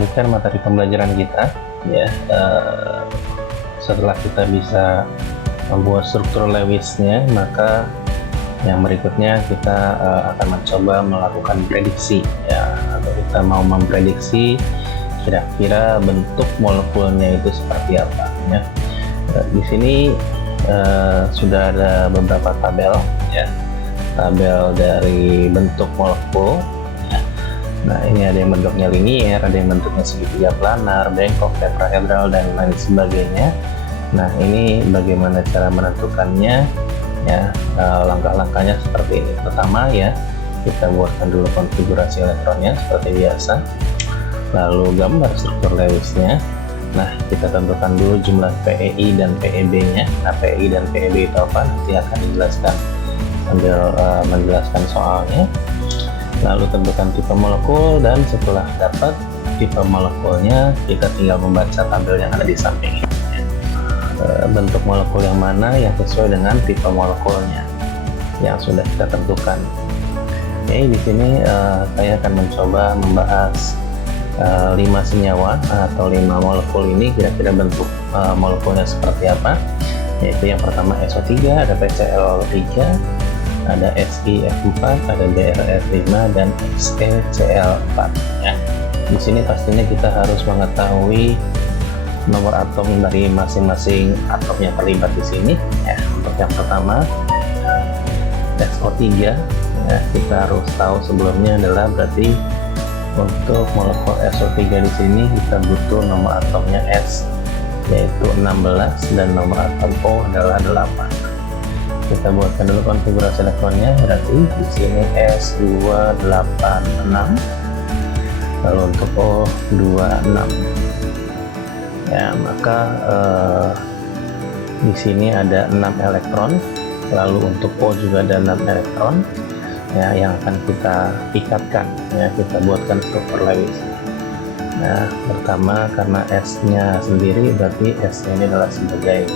melanjutkan materi pembelajaran kita ya. Setelah kita bisa membuat struktur Lewisnya, maka yang berikutnya kita akan mencoba melakukan prediksi ya, atau kita mau memprediksi kira-kira bentuk molekulnya itu seperti apa ya. Di sini sudah ada beberapa tabel ya, tabel dari bentuk molekul. Nah, ini ada yang bentuknya linier, ada yang bentuknya segitiga planar, bengkok, tetrahedral, dan lain sebagainya. Nah, ini bagaimana cara menentukannya ya. Langkah-langkahnya seperti ini. Pertama ya, kita buatkan dulu konfigurasi elektronnya seperti biasa, lalu gambar struktur Lewisnya. Nah, kita tentukan dulu jumlah PEI dan PEB-nya. Nah, PEI dan PEB itu apa? Nanti akan dijelaskan sambil menjelaskan soalnya. Lalu tentukan tipe molekul, dan setelah dapat tipe molekulnya, kita tinggal membaca tabel yang ada di samping ini. Bentuk molekul yang mana yang sesuai dengan tipe molekulnya yang sudah kita tentukan. Oke, di sini saya akan mencoba membahas 5 senyawa atau 5 molekul ini, kira-kira bentuk molekulnya seperti apa. Yaitu yang pertama SO3, ada PCl3, ada SiF4, ada BrF5, dan XeCl4 ya. Di sini pastinya kita harus mengetahui nomor atom dari masing-masing atom yang terlibat di sini ya. Untuk yang pertama SO3 ya, kita harus tahu sebelumnya adalah berarti untuk molekul SO3 di sini kita butuh nomor atomnya S yaitu 16 dan nomor atom O adalah 8. Kita buatkan dulu konfigurasi elektronnya, berarti di sini S286, lalu untuk O26 ya. Maka di sini ada 6 elektron, lalu untuk O juga ada 6 elektron ya, yang akan kita ikatkan ya, kita buatkan struktur Lewis. Nah, pertama karena S-nya sendiri, berarti S-nya ini adalah sebagai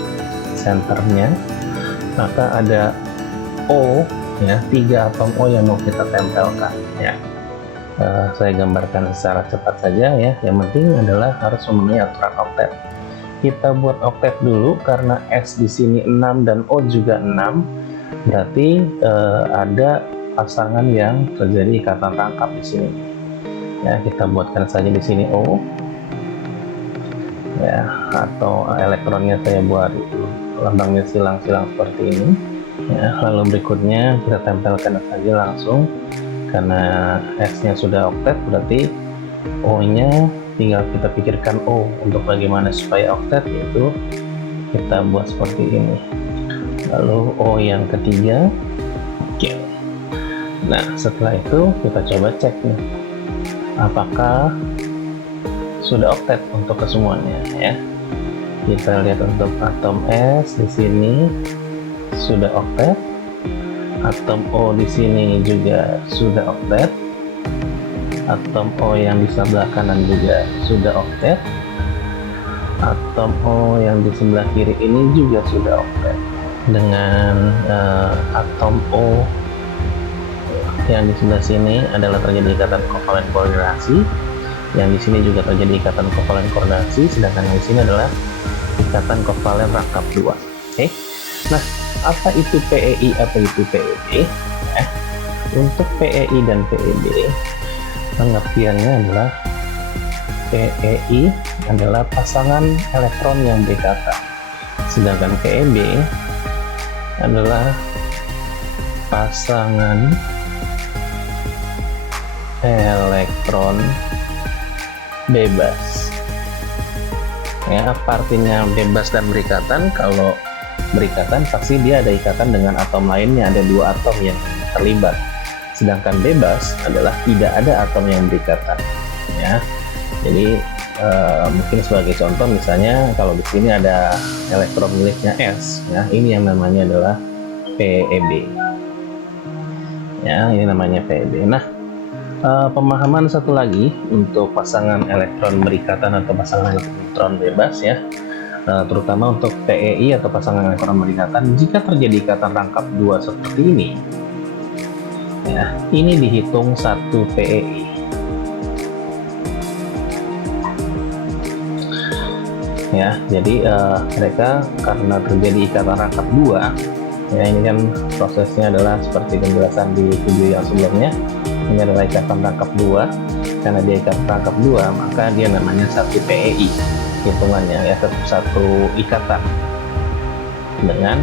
senternya, maka ada O ya, 3 atom O yang mau kita tempelkan ya. Saya gambarkan secara cepat saja ya. Yang penting adalah harus memenuhi aturan oktet. Kita buat oktet dulu karena S di sini 6 dan O juga 6, berarti ada pasangan yang terjadi ikatan rangkap di sini ya. Kita buatkan saja di sini O ya, atau elektronnya saya buat lambangnya silang-silang seperti ini ya. Lalu berikutnya kita tempelkan saja langsung, karena S-nya sudah oktet, berarti O-nya tinggal kita pikirkan O untuk bagaimana supaya oktet, yaitu kita buat seperti ini. Lalu O yang ketiga. Oke. Nah, setelah itu kita coba cek nih, apakah sudah oktet untuk kesemuanya ya. Kita lihat untuk atom S di sini sudah oktet, atom O di sini juga sudah oktet, atom O yang di sebelah kanan juga sudah oktet, atom O yang di sebelah kiri ini juga sudah oktet. Dengan atom O yang di sebelah sini adalah terjadi ikatan kovalen koordinasi, yang di sini juga terjadi ikatan kovalen koordinasi, sedangkan yang di sini adalah ikatan kovalen rangkap 2. Oke. Nah, apa itu PEI, apa itu PEB? Untuk PEI dan PEB, pengertiannya adalah PEI adalah pasangan elektron yang berikatan, sedangkan PEB adalah pasangan elektron bebas ya. Apa artinya bebas dan berikatan? Kalau berikatan pasti dia ada ikatan dengan atom lainnya, ada 2 atom yang terlibat, sedangkan bebas adalah tidak ada atom yang berikatan ya. Jadi mungkin sebagai contoh, misalnya kalau di sini ada elektron miliknya S ya, ini yang namanya adalah PEB ya, ini namanya PEB. Nah, pemahaman satu lagi untuk pasangan elektron berikatan atau pasangan elektron bebas ya, terutama untuk PEI atau pasangan elektron berikatan, jika terjadi ikatan rangkap 2 seperti ini ya, ini dihitung 1 PEI. ya. Jadi mereka karena terjadi ikatan rangkap dua, ya ini kan prosesnya adalah seperti penjelasan di video yang sebelumnya. Ini adalah ikatan rangkap dua. Karena dia ikatan rangkap dua, maka dia namanya satu PEI hitungannya, ya satu ikatan dengan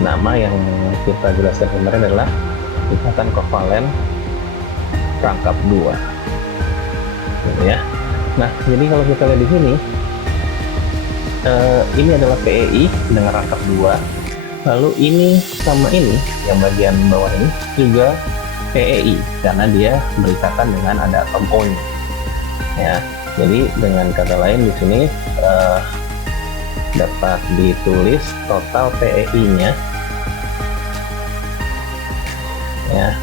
nama yang kita jelaskan kemarin adalah ikatan kovalen rangkap dua, gitu ya. Nah, jadi kalau kita lihat di sini, ini adalah PEI dengan rangkap dua. Lalu ini sama ini, yang bagian bawah ini juga PEI karena dia berikatan dengan ada atom O-nya. Ya, jadi dengan kata lain di sini dapat ditulis total PEI-nya, ya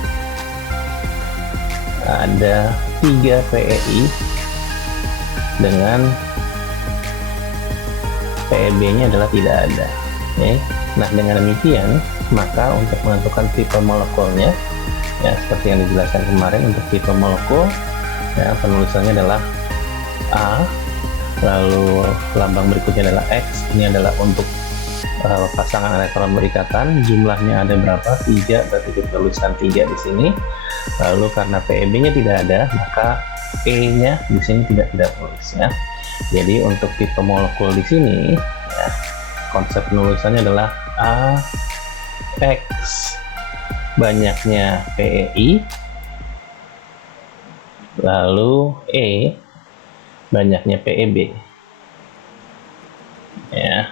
ada 3 PEI dengan PEB-nya adalah tidak ada. Oke. Nah, dengan demikian maka untuk menentukan tipe molekulnya, ya seperti yang dijelaskan kemarin, untuk tipe molekul ya penulisannya adalah A, lalu lambang berikutnya adalah X. Ini adalah untuk pasangan elektron berikatan, jumlahnya ada berapa? 3, berarti kita tuliskan 3 di sini. Lalu karena PEB-nya tidak ada, maka E-nya di sini tidak tulis, ya. Jadi untuk tipe molekul di sini, ya, konsep penulisannya adalah AX, banyaknya PEI, lalu E, banyaknya PEB, ya.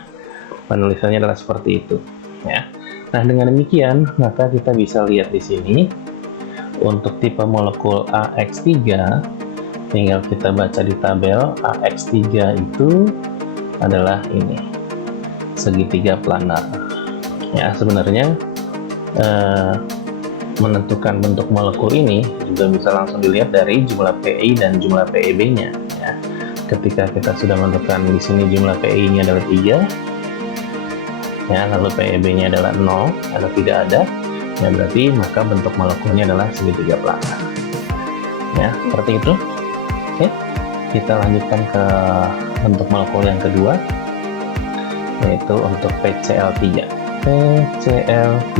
Penulisannya adalah seperti itu, ya. Nah, dengan demikian maka kita bisa lihat di sini untuk tipe molekul AX3, tinggal kita baca di tabel. AX3 itu adalah ini, segitiga planar. Ya, sebenarnya menentukan bentuk molekul ini juga bisa langsung dilihat dari jumlah PEI dan jumlah PEB-nya, ya. Ketika kita sudah menentukan di sini jumlah PEI-nya adalah 3, ya, lalu PEB-nya adalah 0 atau tidak ada, ya berarti maka bentuk molekulnya adalah segitiga planar, ya seperti itu. Oke, kita lanjutkan ke bentuk molekul yang kedua, yaitu untuk PCl3. PCl3,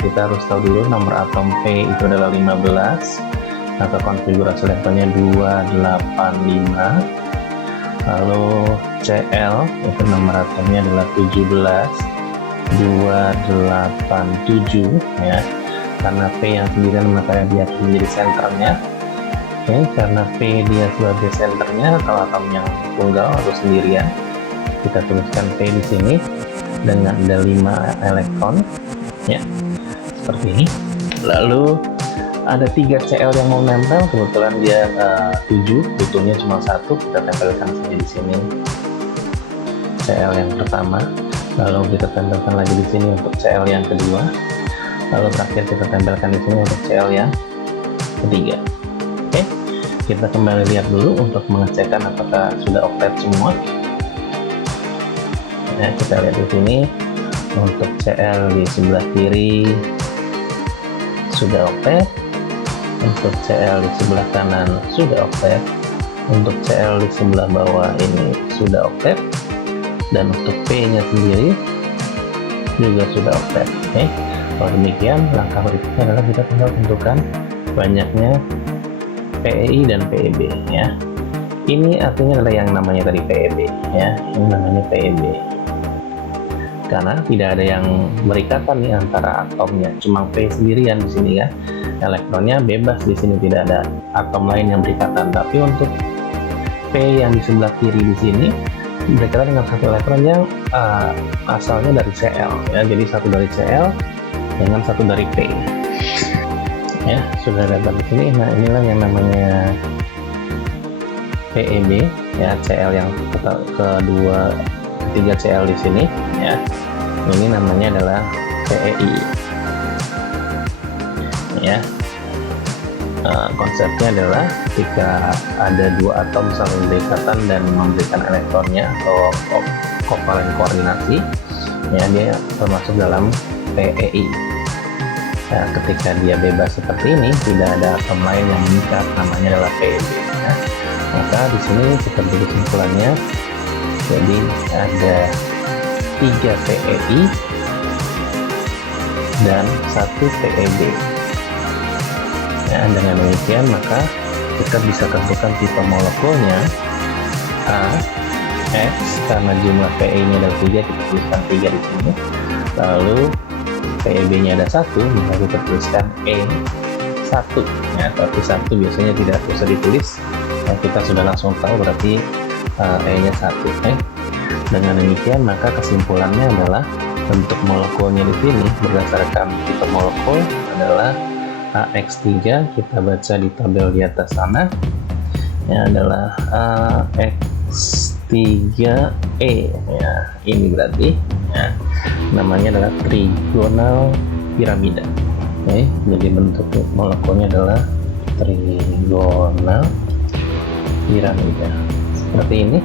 kita harus tahu dulu nomor atom P itu adalah 15, maka konfigurasi elektronnya 285. Lalu Cl itu nomor atomnya adalah 17, 287, ya. Karena P yang sendirian maka dia menjadi senternya. Oke, karena P dia sebagai senternya atau atom yang tunggal atau sendirian, kita tuliskan P di sini dengan ada 5 elektron, ya seperti ini. Lalu ada 3 Cl yang mau nempel, kebetulan dia 7, butuhnya cuma 1, kita tempelkan saja di sini Cl yang pertama. Lalu kita tempelkan lagi di sini untuk Cl yang kedua. Lalu terakhir kita tempelkan di sini untuk Cl yang ketiga. Oke, kita kembali lihat dulu untuk mengecekkan apakah sudah oktet semua. Nah, kita lihat di sini untuk Cl di sebelah kiri sudah oktet, untuk Cl di sebelah kanan sudah oktet, untuk Cl di sebelah bawah ini sudah oktet, dan untuk P-nya sendiri juga sudah oktet. Oke, kalau demikian langkah berikutnya adalah kita tinggal tentukan banyaknya PEI dan PEB, ya. Ini artinya adalah yang namanya tadi PEB, ya. Ini namanya PEB. Karena tidak ada yang berikatan nih antara atomnya, cuma P sendirian di sini, ya. Elektronnya bebas di sini, tidak ada atom lain yang berikatan. Tapi untuk P yang di sebelah kiri di sini berikatan dengan satu elektron yang asalnya dari Cl, ya. Jadi satu dari Cl dengan satu dari P, ya sudah dapat di sini. Nah, inilah yang namanya PEB, ya. Cl yang kedua, ketiga Cl di sini, ya. Ini namanya adalah PEI, ya. Konsepnya adalah ketika ada dua atom saling berikatan dan memberikan elektronnya atau kovalen koordinasi, ya dia termasuk dalam PEI. Nah, ketika dia bebas seperti ini, tidak ada atom lain yang mengikat, namanya adalah PEB, ya. Maka di sini kita beri kesimpulannya Jadi ada 3 PeI dan 1 PeB. Nah, dengan demikian maka kita bisa tentukan tipe molekulnya A, X, karena jumlah PeI-nya ada 3, kita tuliskan 3 di sini. Lalu PeB-nya ada 1, maka kita tuliskan E1. Ya, tapi 1 biasanya tidak usah ditulis. Nah, kita sudah langsung tahu berarti E-nya 1. Dengan demikian maka kesimpulannya adalah bentuk molekulnya di sini berdasarkan tipe molekul adalah AX3, kita baca di tabel di atas sana ya, adalah AX3E ya, ini berarti ya, namanya adalah trigonal piramida. Jadi bentuk molekulnya adalah trigonal piramida seperti ini.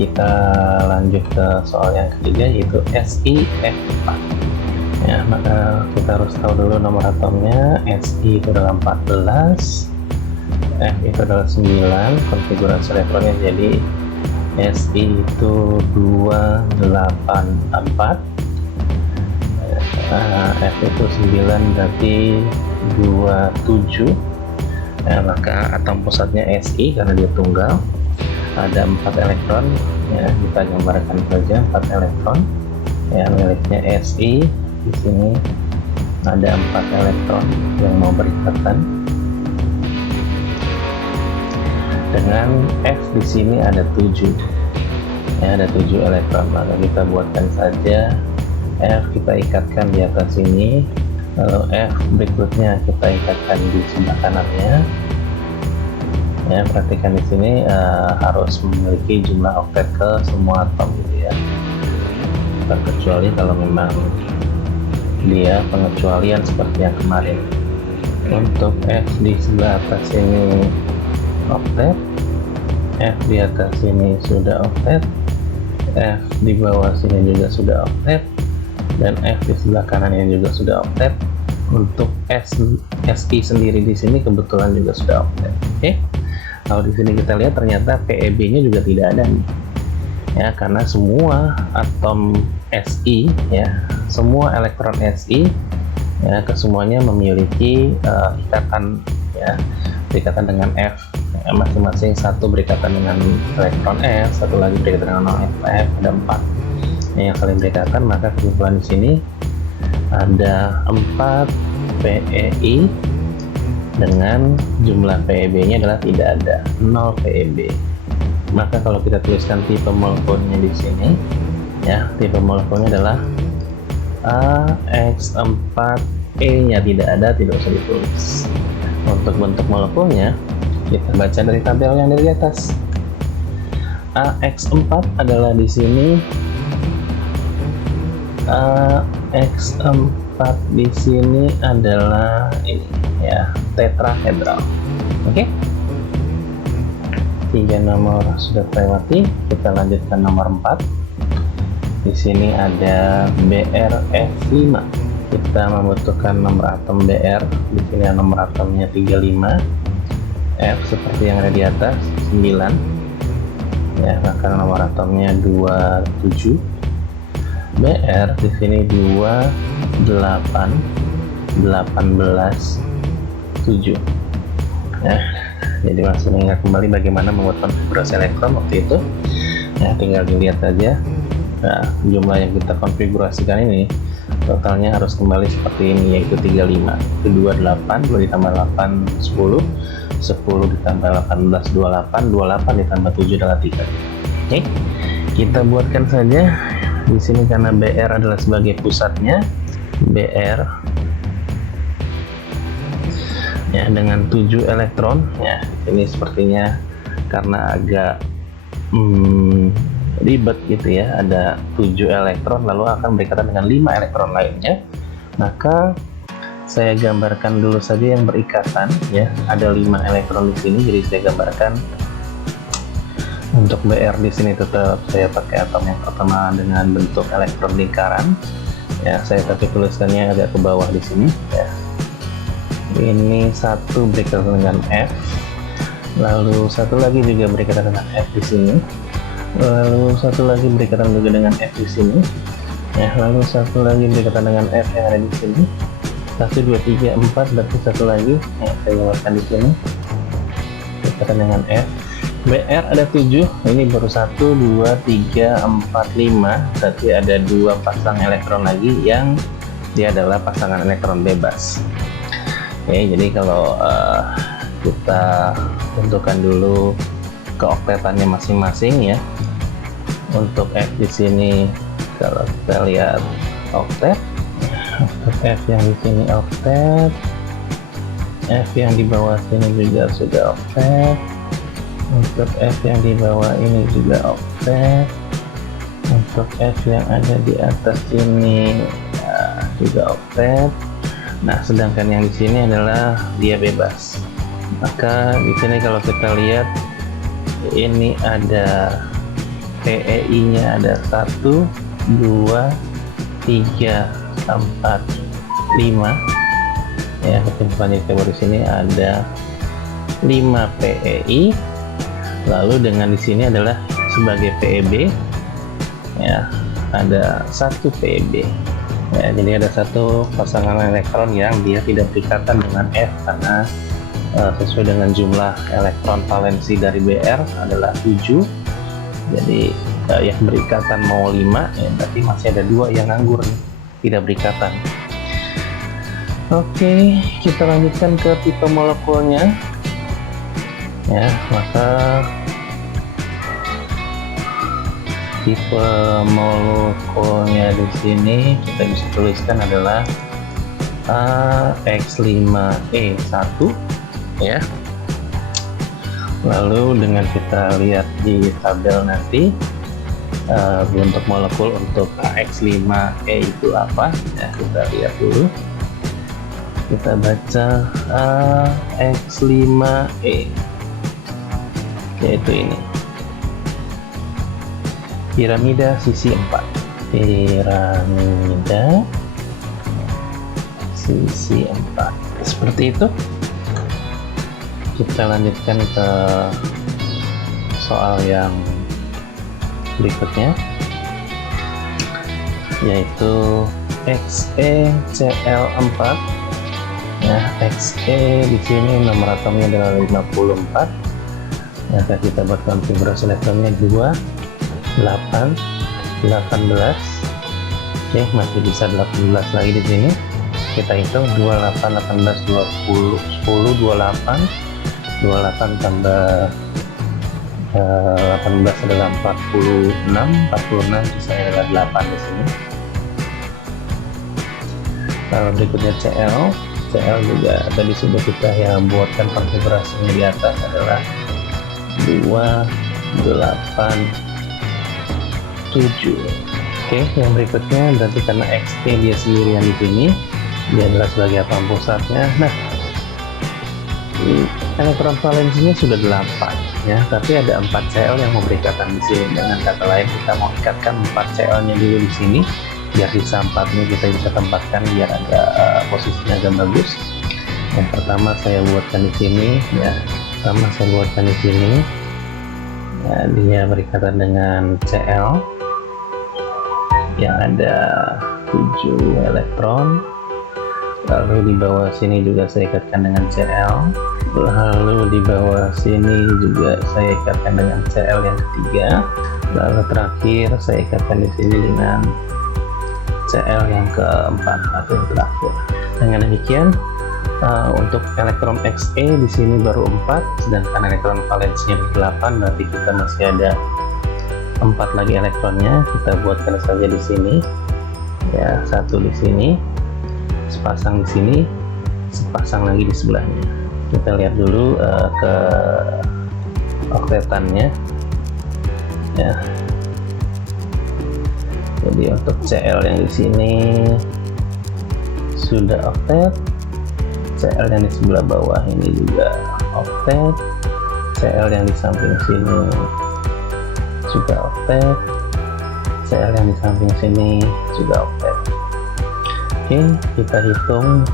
Kita lanjut ke soal yang ketiga, yaitu SiF4 ya. Maka kita harus tahu dulu nomor atomnya. Si itu adalah 14, F itu adalah 9, konfigurasi elektronnya jadi Si itu 284, F itu 9 berarti 27 ya. Maka atom pusatnya Si karena dia tunggal, ada 4 elektron ya, kita gambarkan saja 4 elektron ya, miliknya Si. Di sini ada 4 elektron yang mau berikatan dengan F. Di sini ada 7 ya, ada 7 elektron. Maka kita buatkan saja F, kita ikatkan di atas sini, lalu F berikutnya kita ikatkan di sebelah kanannya ya. Perhatikan di sini harus memiliki jumlah oktet ke semua atom gitu ya, terkecuali kalau memang dia pengecualian seperti yang kemarin. Untuk F di sebelah atas ini oktet, F di atas ini sudah oktet, F di bawah sini juga sudah oktet, dan F di sebelah kanannya juga sudah oktet. Untuk Si sendiri di sini kebetulan juga sudah oktet. Kalau di sini kita lihat ternyata PeB-nya juga tidak ada nih ya, karena semua atom Si ya, semua elektron Si ya, kesemuanya memiliki ikatan ya, berikatan dengan F ya, masing-masing satu berikatan dengan elektron S, satu lagi berikatan dengan F, ada 4 yang saling berikatan. Maka kesimpulan di sini ada 4 PeI dengan jumlah PeB-nya adalah tidak ada, 0 PeB. Maka kalau kita tuliskan tipe molekulnya di sini ya, tipe molekulnya adalah AX4E-nya tidak ada, tidak usah ditulis. Untuk bentuk molekulnya kita baca dari tabel yang dari atas. AX4 adalah di sini, AX4 di sini adalah ini ya, tetrahedral. Oke, 3 nomor sudah terlewati, kita lanjutkan nomor 4. Di sini ada BrF5. Kita membutuhkan nomor atom Br. Di sini nomor atomnya 35. F seperti yang ada di atas 9. Ya, maka nomor atomnya 27. Br di sini 28, 18, 7 ya. Jadi masih mengingat kembali bagaimana membuat konfigurasi elektron waktu itu ya, tinggal dilihat saja. Nah, jumlah yang kita konfigurasikan ini totalnya harus kembali seperti ini, yaitu 35, itu 28, 2 ditambah 8 10, 10 ditambah 18 28, 28 ditambah 7 adalah 3. Oke, kita buatkan saja di sini karena Br adalah sebagai pusatnya. Br ya dengan 7 elektron ya. Ini sepertinya karena agak ribet gitu ya, ada 7 elektron lalu akan berikatan dengan 5 elektron lainnya. Maka saya gambarkan dulu saja yang berikatan ya, ada 5 elektron di sini, jadi saya gambarkan. Untuk Br di sini tetap saya pakai atom yang pertama dengan bentuk elektron lingkaran ya, saya tapi tulisannya agak ke bawah di sini ya. Ini 1 berikatan dengan F, lalu satu lagi juga berikaitan dengan F di sini, lalu satu lagi berikaitan juga dengan F di sini, ya, lalu satu lagi berikaitan dengan F yang ada di sini. 1 2 3 4, berarti satu lagi yang saya lewatkan di sini berikaitan dengan F. BR ada 7, ini baru 1 2 3 4 5, berarti ada 2 pasang elektron lagi yang dia adalah pasangan elektron bebas. Oke, jadi kalau kita tentukan dulu keoktetannya masing-masing, ya. Untuk F di sini kalau kita lihat oktet, untuk F yang di sini oktet, F yang di bawah sini juga sudah oktet, untuk F yang di bawah ini juga oktet, untuk F yang ada di atas ini ya, juga oktet. Nah, sedangkan yang di sini adalah dia bebas. Maka di sini kalau kita lihat ini ada PEI-nya ada 1 2 3 4 5, ya. Kesimpulannya kita di sini ada 5 PEI, lalu dengan di sini adalah sebagai PEB, ya, ada 1 PEB. Ya, jadi ada satu pasangan elektron yang dia tidak berikatan dengan F karena sesuai dengan jumlah elektron valensi dari BR adalah 7. Jadi yang berikatan mau 5, ya, berarti masih ada 2 yang nganggur nih, tidak berikatan. Oke, kita lanjutkan ke tipe molekulnya, ya. Maka tipe molekulnya di sini kita bisa tuliskan adalah AX5E1, ya. Lalu dengan kita lihat di tabel nanti bentuk molekul untuk AX5E itu apa, ya, kita lihat dulu. Kita baca AX5E, yaitu ini, piramida sisi 4, piramida sisi 4, seperti itu. Kita lanjutkan ke soal yang berikutnya, yaitu XeCl4, ya. Xe di sini nomor atomnya adalah 54, ya. Kita buat konfigurasi elektronnya 2 8 18. Oke, masih bisa 18 lagi di sini. Kita hitung 28 18 20 10 28 28 tambah 18 adalah 46 sisanya adalah 8 di sini. Lalu berikutnya Cl juga tadi sudah kita yang buatkan konfigurasinya di atas adalah 2 8 7. Oke, yang berikutnya berarti karena Xt dia sendirian di sini, dia adalah sebagai atom pusatnya. Nah, elektron valensinya sudah 8, ya, tapi ada 4 Cl yang mau berikatan di sini. Dengan kata lain, kita mau ikatkan 4 Cl-nya dulu di sini, biar sisa 4-nya kita bisa tempatkan biar ada posisinya agak bagus. Yang pertama saya buatkan di sini, ya, ya, dia berikatan dengan Cl yang ada 7 elektron. Lalu di bawah sini juga saya ikatkan dengan Cl, lalu di bawah sini juga saya ikatkan dengan Cl yang ketiga, lalu terakhir saya ikatkan di sini dengan Cl yang keempat atau yang terakhir. Dengan demikian untuk elektron Xe di sini baru 4, sedangkan elektron valensinya 8, berarti kita masih ada 4 lagi elektronnya. Kita buatkan saja di sini, ya, 1 di sini, sepasang di sini, sepasang lagi di sebelahnya. Kita lihat dulu ke oktetannya, ya. Jadi untuk Cl yang di sini sudah oktet, Cl yang di sebelah bawah ini juga oktet, Cl yang di samping sini juga oktet, Cl yang di samping sini juga oktet. Oke, kita hitung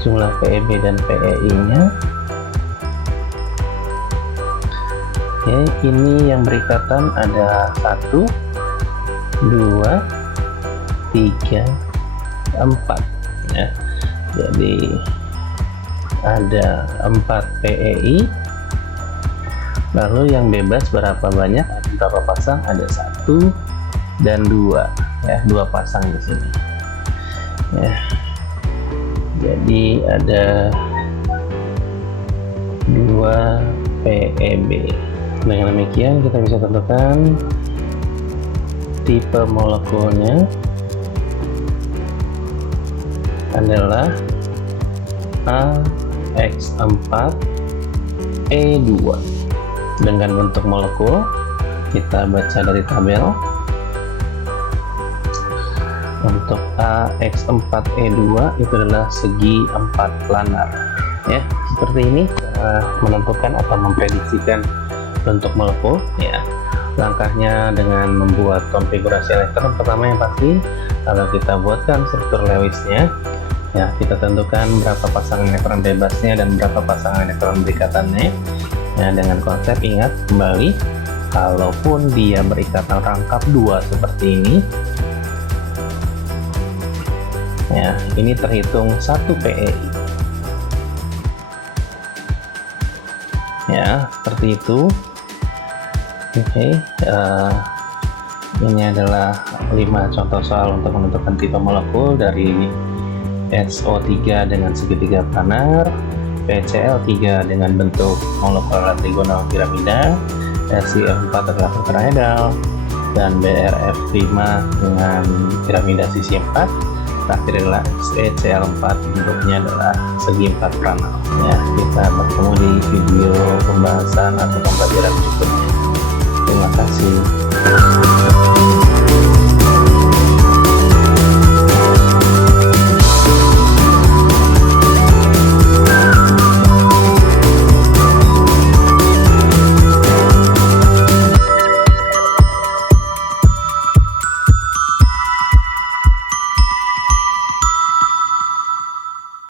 jumlah PEB dan PEI nya. Oke, ini yang berikatan ada 1, 2, 3, 4 ya. Jadi ada 4 PEI. Lalu yang bebas berapa banyak? Berapa pasang? Ada 1 dan 2 ya, 2 pasang di sini ya. Jadi ada 2 PEB. Dengan demikian kita bisa tentukan tipe molekulnya adalah AX4E2. Dengan bentuk molekul kita baca dari tabel. Untuk AX4E2 itu adalah segi 4 planar ya. Seperti ini menentukan atau memprediksikan bentuk molekul ya. Langkahnya dengan membuat konfigurasi elektron. Pertama yang pasti, kalau kita buatkan struktur Lewisnya ya, kita tentukan berapa pasangan elektron bebasnya dan berapa pasangan elektron berikatannya ya. Dengan konsep, ingat kembali, kalaupun dia berikatan rangkap 2 seperti ini ya, ini terhitung 1 PEI ya, seperti itu. Oke, ini adalah 5 contoh soal untuk menentukan tipe molekul dari SO3 dengan segitiga planar, PCl3 dengan bentuk molekular trigonal piramida, SiF4 adalah tetrahedral, dan BRF5 dengan piramida sisi 4. Terakhir adalah SeCl4, bentuknya adalah segi 4 planar ya. Kita bertemu di video pembahasan atau pembelajaran berikutnya. Terima kasih.